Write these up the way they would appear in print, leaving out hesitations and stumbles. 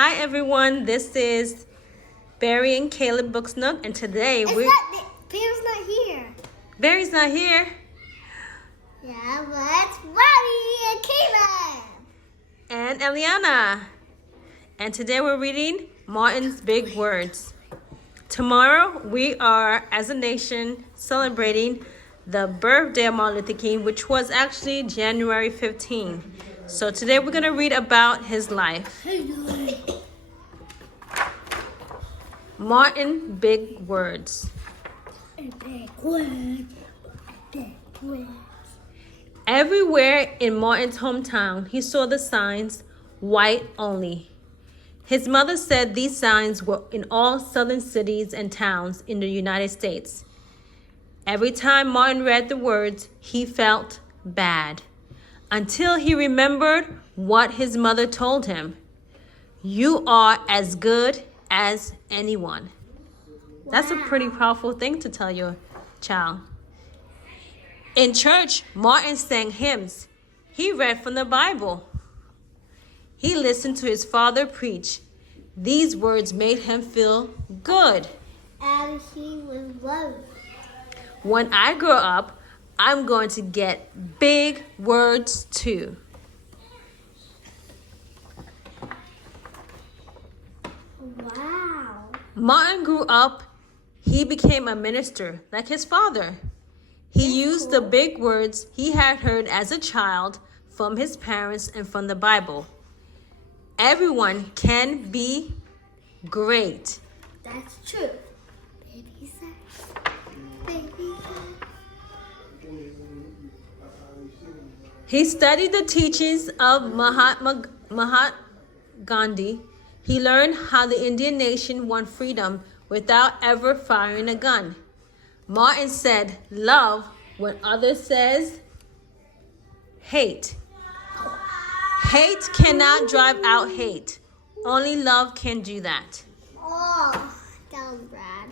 Hi everyone, this is Beary and Caleb Books Nook, and today Bear's not here. Beary's not here. Yeah, but it's Bobby and Caleb. And Eliana. And today we're reading Martin's Big Words. Tomorrow we are, as a nation, celebrating the birthday of Martin Luther King, which was actually January 15. So today we're going to read about his life. Martin, big words. Big words. Big words. Everywhere in Martin's hometown, he saw the signs, white only. His mother said these signs were in all southern cities and towns in the United States. Every time Martin read the words, he felt bad, until he remembered what his mother told him. You are as good as anyone. Wow. That's a pretty powerful thing to tell your child. In church, Martin sang hymns. He read from the Bible. He listened to his father preach. These words made him feel good. And he was loved. When I grow up, I'm going to get big words too. Wow. Martin grew up. He became a minister like his father. He used the big words he had heard as a child from his parents and from the Bible. Everyone can be great. That's true. Baby sex. Baby sex. He studied the teachings of Mahatma Gandhi. He learned how the Indian nation won freedom without ever firing a gun. Martin said, love when others says hate. Hate cannot drive out hate. Only love can do that. Oh, that was bad.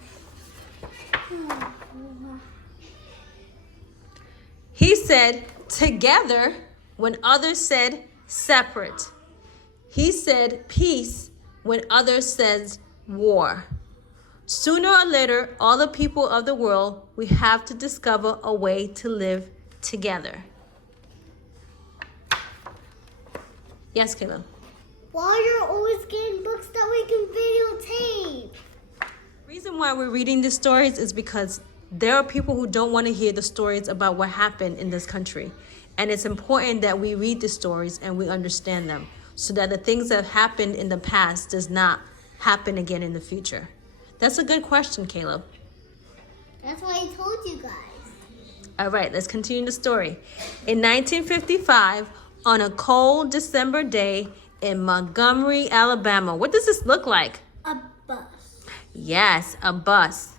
He said together when others said separate. He said peace when others said war. Sooner or later, all the people of the world, we have to discover a way to live together. Yes, Kayla? Why you're always getting books that we can videotape? The reason why we're reading these stories is because there are people who don't want to hear the stories about what happened in this country. And it's important that we read the stories and we understand them so that the things that happened in the past does not happen again in the future. That's a good question, Caleb. That's why I told you guys. All right, let's continue the story. In 1955, on a cold December day in Montgomery, Alabama. What does this look like? A bus. Yes, a bus.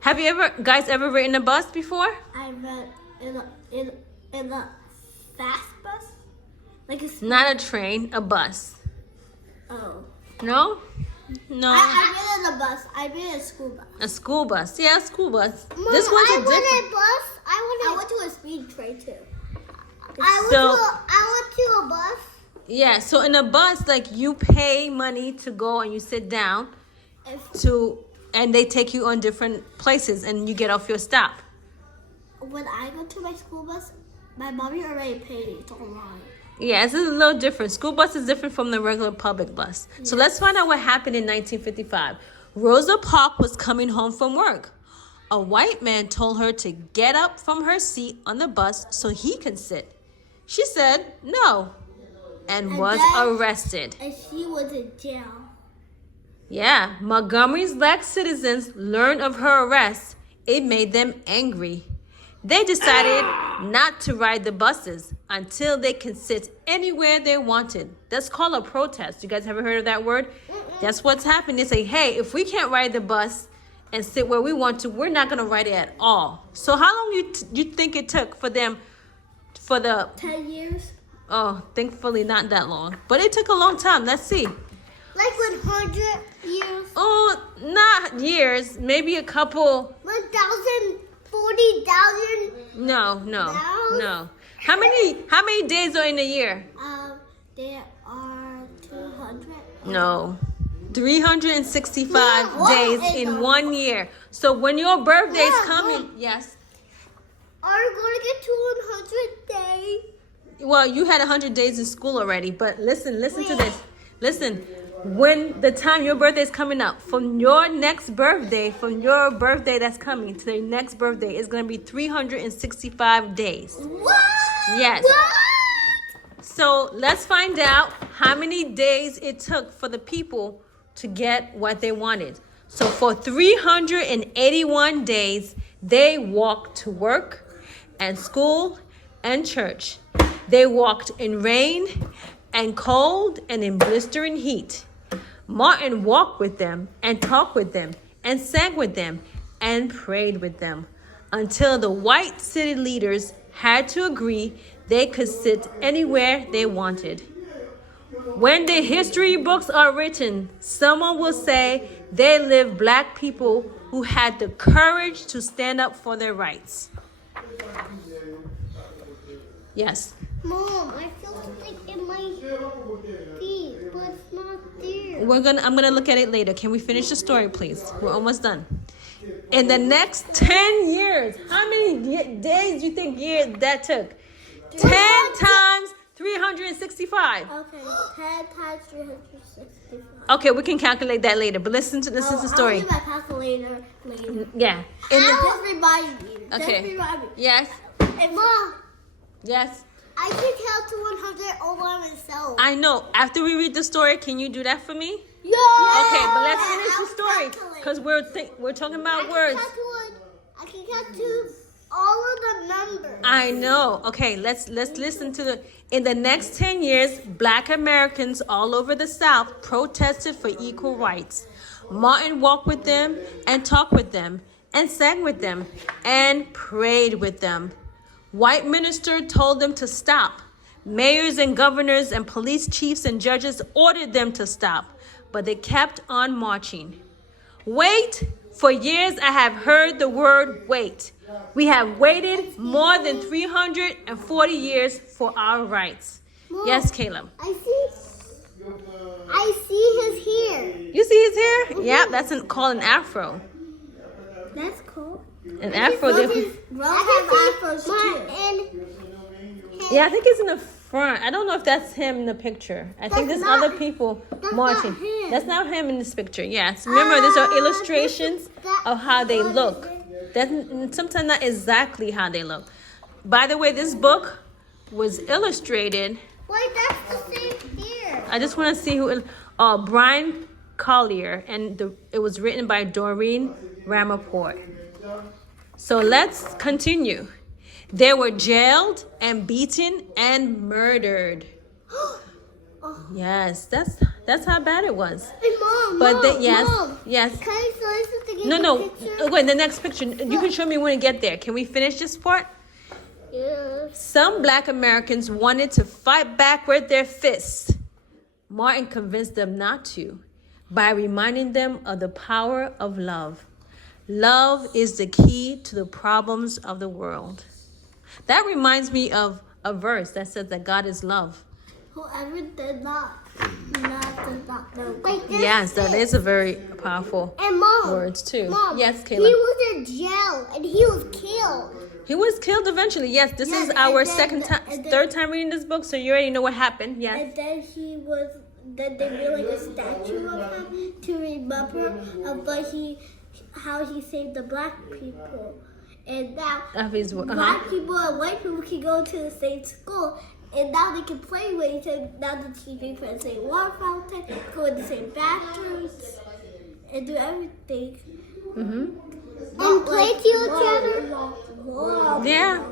Have you guys ever ridden a bus before? I read in a fast bus? Like a Not a train, a bus. Oh. No? No. I been in a bus. I been in a school bus. A school bus. Yeah, a school bus. Mom, This one's I a different. went in a bus. I went to a speed train too. I went to a bus. Yeah, so in a bus, like you pay money to go and you sit down and they take you on different places and you get off your stop. When I go to my school bus, my mommy already paid it online. Yeah, it's a little different. School bus is different from the regular public bus. Yeah. So let's find out what happened in 1955. Rosa Parks was coming home from work. A white man told her to get up from her seat on the bus so he can sit. She said no and was arrested. And she was in jail. Yeah, Montgomery's black citizens learned of her arrest. It made them angry. They decided not to ride the buses until they can sit anywhere they wanted. That's called a protest. You guys ever heard of that word? That's what's happening. They say, hey, if we can't ride the bus and sit where we want to, we're not going to ride it at all. So how long you think it took for them, 10 years. Oh, thankfully not that long. But it took a long time. Let's see. Like 100 years. Oh, not years. Maybe a couple. 1,000, 40,000. No. How many days are in a year? There are 200. No. 365 Mom, days what is in a- 1 year. So when your birthday is Mom, coming, Mom. yes. Are we going to get to 100 days? Well, you had 100 days in school already, but listen to Wait. this. Listen, when the time your birthday is coming up, from your birthday that's coming to the next birthday, is going to be 365 days. What? Yes. What? So let's find out how many days it took for the people to get what they wanted. So for 381 days, they walked to work and school and church. They walked in rain and cold and in blistering heat. Martin walked with them and talked with them and sang with them and prayed with them until the white city leaders had to agree they could sit anywhere they wanted. When the history books are written, someone will say they lived black people who had the courage to stand up for their rights. Yes. Mom, I feel something in my feet, but it's not there. I'm gonna look at it later. Can we finish the story, please? We're almost done. In the next 10 years, how many days do you think that took? 10 times 365. Okay, 10 times 365. Okay, we can calculate that later, but listen to the story. I'll do my calculator later. Yeah. Just remind me. Okay. Just remind me. Yes. And Mom, Yes. I can count to 100 all by myself. I know. After we read the story, can you do that for me? Yeah. Okay, but let's finish the I'll story calculate. because we're talking about words. I can count to all of the numbers. I know. Okay, let's listen to in the next 10 years, black Americans all over the South protested for equal rights. Martin walked with them and talked with them and sang with them and prayed with them. White minister told them to stop. Mayors and governors and police chiefs and judges ordered them to stop, but they kept on marching. Wait, for years I have heard the word wait. We have waited more than 340 years for our rights. Mom, Yes, Caleb. I see his hair. You see his hair? Yeah, that's called an afro. That's cool. An afro. Girls have afros too. Yeah, I think it's in the front. I don't know if that's him in the picture. I think there's That's other not- people that's marching. not him. That's not him in this picture. Yes. Remember, these are illustrations of how they look. That's sometimes not exactly how they look. By the way, this book was illustrated. Wait, that's the same here. I just want to see who. Brian Collier, and it was written by Doreen Rappaport. So let's continue. They were jailed and beaten and murdered. Yes, that's how bad it was. Hey, Mom, But Mom, yes, Mom. yes. Can I show you something in No. the picture? Wait, the next picture. You can show me when we get there. Can we finish this part? Yes. Some black Americans wanted to fight back with their fists. Martin convinced them not to by reminding them of the power of love. Love is the key to the problems of the world. That reminds me of a verse that says that God is love. Whoever did not does not know. Like this Yes, that thing. is a very powerful And Mom. words too. Mom, Yes, He Kayla. was in jail and he was killed. He was killed eventually. Yes, this Yes, is our and then- third time reading this book, so you already know what happened. Yes. And then they made like a statue of him to remember how he saved the black people. And now Of his black people and white people can go to the same school. And now they can play with each other. Now the TV for the same water fountain, go in the same bathrooms, and do everything. And play to each other. Yeah.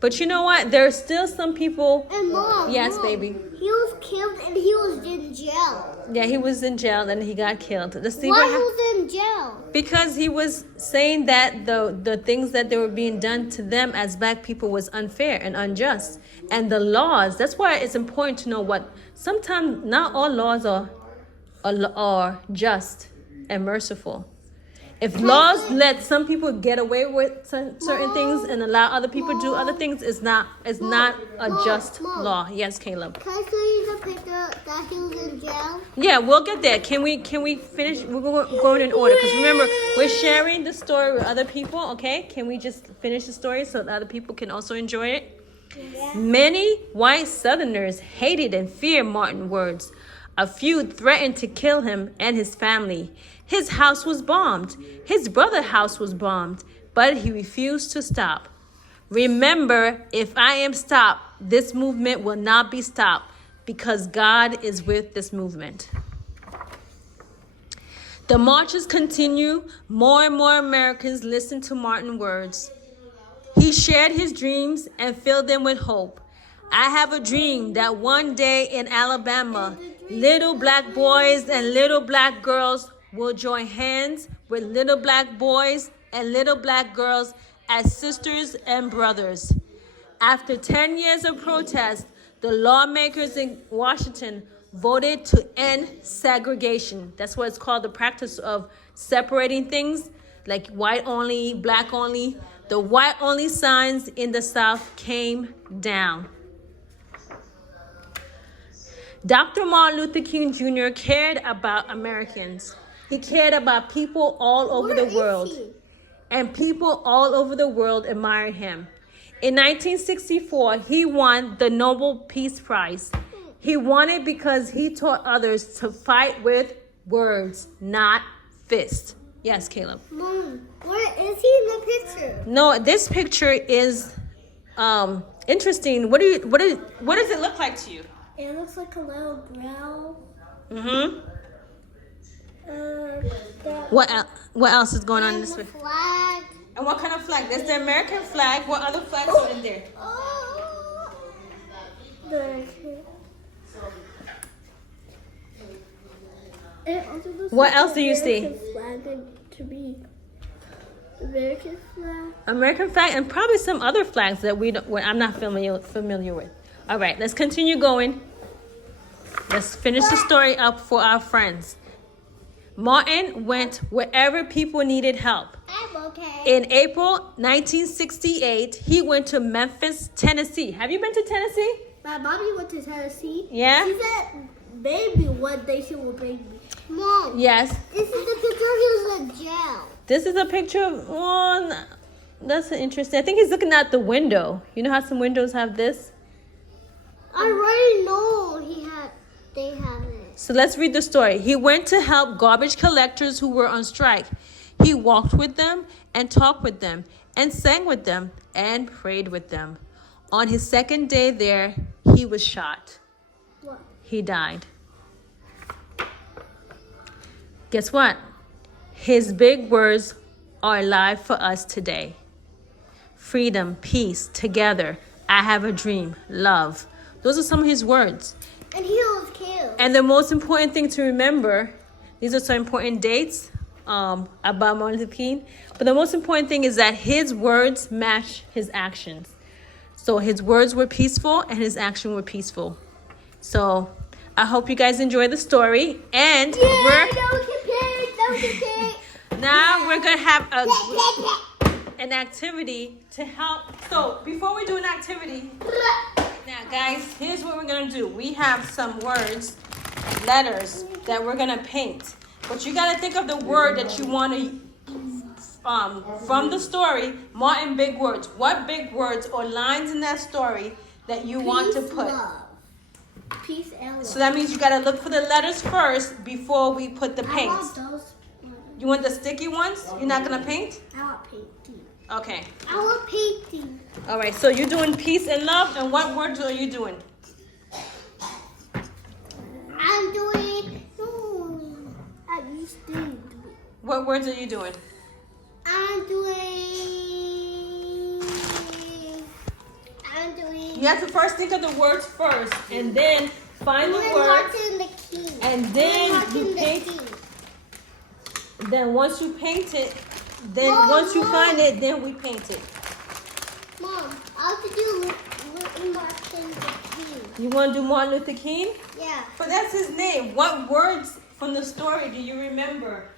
But you know what? There are still some people. And Mom. Yes, Mom, baby. He was killed and he was in jail. Yeah, he was in jail and he got killed. Let's see Why what happened. was he in jail? Because he was saying that the things that they were being done to them as black people was unfair and unjust. And the laws, that's why it's important to know what, sometimes not all laws are just and merciful. If laws let some people get away with certain things and allow other people to do other things, it's not a just law. Yes, Caleb. Can I show you the picture that he was in jail? Yeah, we'll get there. Can we finish? We're going in order because remember we're sharing the story with other people. Okay? Can we just finish the story so that other people can also enjoy it? Yeah. Many white Southerners hated and feared Martin's words. A few threatened to kill him and his family. His house was bombed. His brother's house was bombed, but he refused to stop. Remember, if I am stopped, this movement will not be stopped because God is with this movement. The marches continue. More and more Americans listened to Martin's words. He shared his dreams and filled them with hope. I have a dream that one day in Alabama, little black boys and little black girls will join hands with little black boys and little black girls as sisters and brothers. After 10 years of protest, the lawmakers in Washington voted to end segregation. That's what it's called, the practice of separating things, like white only, black only. The white only signs in the South came down. Dr. Martin Luther King Jr. cared about Americans. He cared about people all over the world. And people all over the world admired him. In 1964, he won the Nobel Peace Prize. He won it because he taught others to fight with words, not fists. Yes, Caleb. Mom, where is he in the picture? No, this picture is interesting. What does it look like to you? It looks like a little brown. Mm-hmm. What else is going on in this picture? Flag. And what kind of flag? There's the American flag. What other flags are in there? Oh. What else do you see? Flag to me. American flag. American flag and probably some other flags that I'm not familiar with. All right, let's continue going. Let's finish the story up for our friends. Martin went wherever people needed help. I'm okay. In April 1968, he went to Memphis, Tennessee. Have you been to Tennessee? My mommy went to Tennessee. Yeah? She said maybe one day she will bring me. Mom. Yes. This is the picture he was in jail. This is a picture of, that's interesting. I think he's looking out the window. You know how some windows have this? I already know they have it. So let's read the story. He went to help garbage collectors who were on strike. He walked with them and talked with them and sang with them and prayed with them. On his second day there, he was shot. What? He died. Guess what? His big words are alive for us today. Freedom, peace, together. I have a dream, love. Those are some of his words. And he was killed. And the most important thing to remember, these are some important dates about Martin Luther King. But the most important thing is that his words match his actions. So his words were peaceful and his action were peaceful. So I hope you guys enjoy the story. And now we're going to have an activity to help. So before we do an activity, now guys, here's what we're going to do. We have some words, letters that we're going to paint. But you got to think of the word that you want to, from the story, Martin big words. What big words or lines in that story that you want to put? Love. Peace and love. So that means you got to look for the letters first before we put the paint. I want those. You want the sticky ones? You're not going to paint? I want painting. Okay. I want painting. All right, so you're doing peace and love, and what words are you doing? I'm doing. I'm used to doing. What words are you doing? I'm doing. You have to first think of the words first, and then find the words, and then you paint. Then once you paint it, then once you find it, then we paint it. Mom, I have to do Martin Luther King. You want to do Martin Luther King? Yeah. But that's his name. What words from the story do you remember?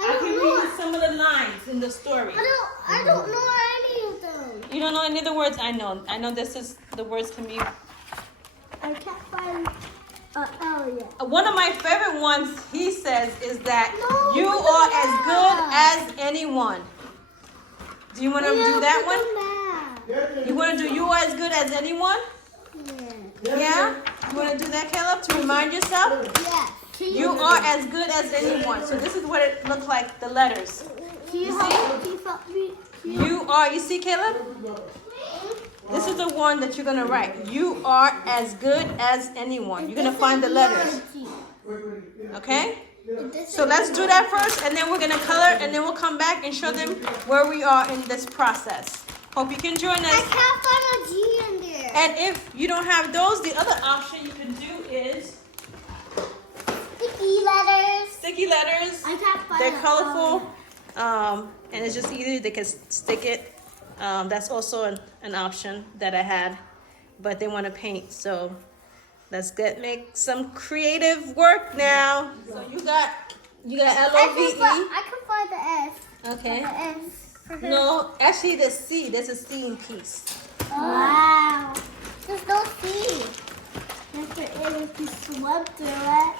I I can read you some of the lines in the story. I don't know any of them. You don't know any of the words? I know this is, the words can be. I can't find L yet. One of my favorite ones, he says, is that No, you put are the as good as anyone. Do you want to do that one? You want to do you are as good as anyone? Yeah? You want to do that, Caleb, to remind yourself? Yeah. You are as good as anyone. So this is what it looks like, the letters. You see? You are, you see, Caleb? This is the one that you're going to write. You are as good as anyone. You're going to find the letters. Okay? So let's do that first, and then we're going to color, and then we'll come back and show them where we are in this process. Hope you can join us. I can't find a G in there. And if you don't have those, the other option you can do is Sticky letters. sticky letters. I can't find They're colorful, and it's just either they can stick it. That's also an option that I had, but they want to paint, so let's make some creative work now. So you got LOVE. I can find the S. Okay. The S. No, actually the C. There's a C in piece. Wow. There's no C. If you swim through it.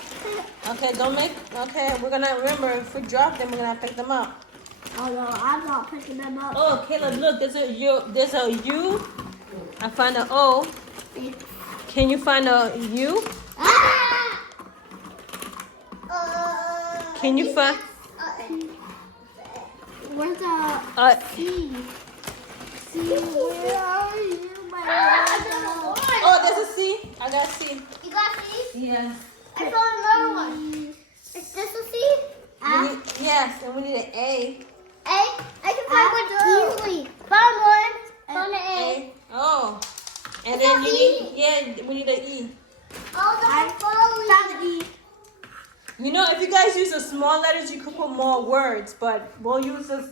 Okay, don't make. Okay, we're gonna remember if we drop them, we're gonna pick them up. Oh no, I'm not picking them up. Oh, Caleb, look, there's a U. I find an O. Can you find a U? Ah! Can you find? Where's the C? C, where are you, my love? Oh, there's a C. I got C. You got C? Yes. I found another one. Is this a C? Yes, and we need an A. A? I can find one easily. Found one. Found an A. Oh. And It's then an you E. need, we need an E. Oh, I found an E. You know, if you guys use the small letters, you could put more words, but we'll use the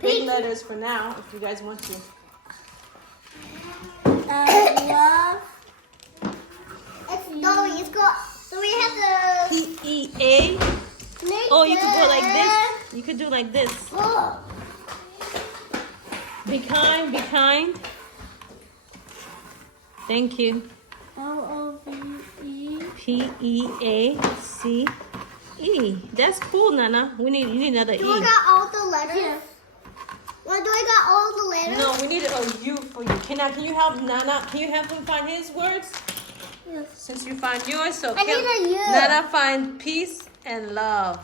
big pink. letters for now, if you guys want to. Love. It's no, it's got. So we have the. P-E-A. Oh, you could go like this. You could do like this. Oh. Be kind, be kind. Thank you. L-O-V-E. P-E-A-C-E. That's cool, Nana. You need another Do I E. got all the letters? Yeah. Well, do I got all the letters? No, we need a U for you. Can you help Nana? Can you help him find his words? Yes. Since you find yours, so I need a U. Nana find peace and love.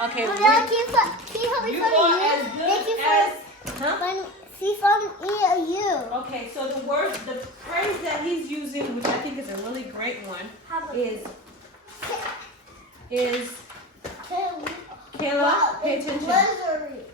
Okay. Well, can you help me You find are a U? as Thank you good for as. Huh? she found me a U. Okay, so the phrase that he's using, which I think is a really great one, is Kayla, pay attention. Blizzard.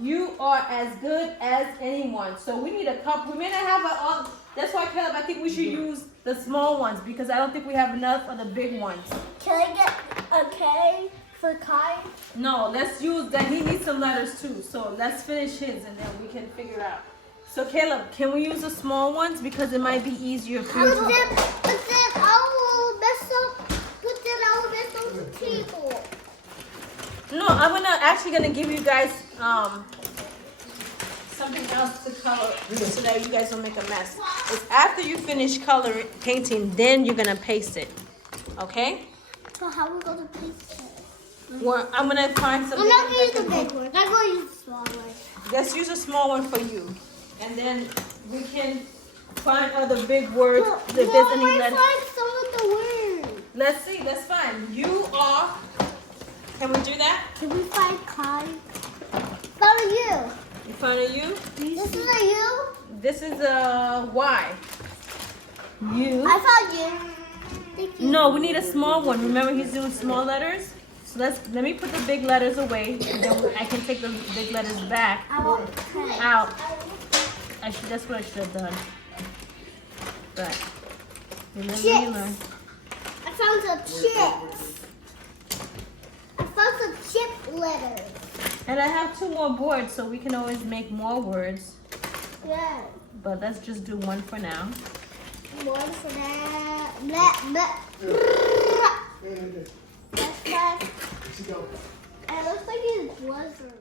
You are as good as anyone. So we need a couple. We may not have that's why, Caleb, I think we should use the small ones because I don't think we have enough of the big ones. Can I get a K for kind? No, let's use that. He needs some letters too. So let's finish his and then we can figure it out. So Caleb, can we use the small ones because it might be easier for you to... But then I will mess up the table. No, I'm actually gonna give you guys something else to color so that you guys don't make a mess. It's after you finish painting, then you're gonna paste it. Okay? So how are we gonna paste it? Well, I'm gonna find something. I'm not gonna use the big one. I'm gonna use the small one. Let's use a small one for you, and then we can find other big words if there's any letters. Find some of the words. Let's see. That's fine. You are. Can we do that? Can we find kind? Found a U. You found a U? This is a U. This is a Y. U. I found U. Thank you. No, we need a small one. Remember, he's doing small letters. So let me put the big letters away, and then I can take the big letters back out. That's what I should have done. But you live and you learn. I found some chips. I found some chip letters. And I have 2 more boards, so we can always make more words. Yeah. But let's just do one for now. One for that. Blah, blah. It looks like it's blizzard.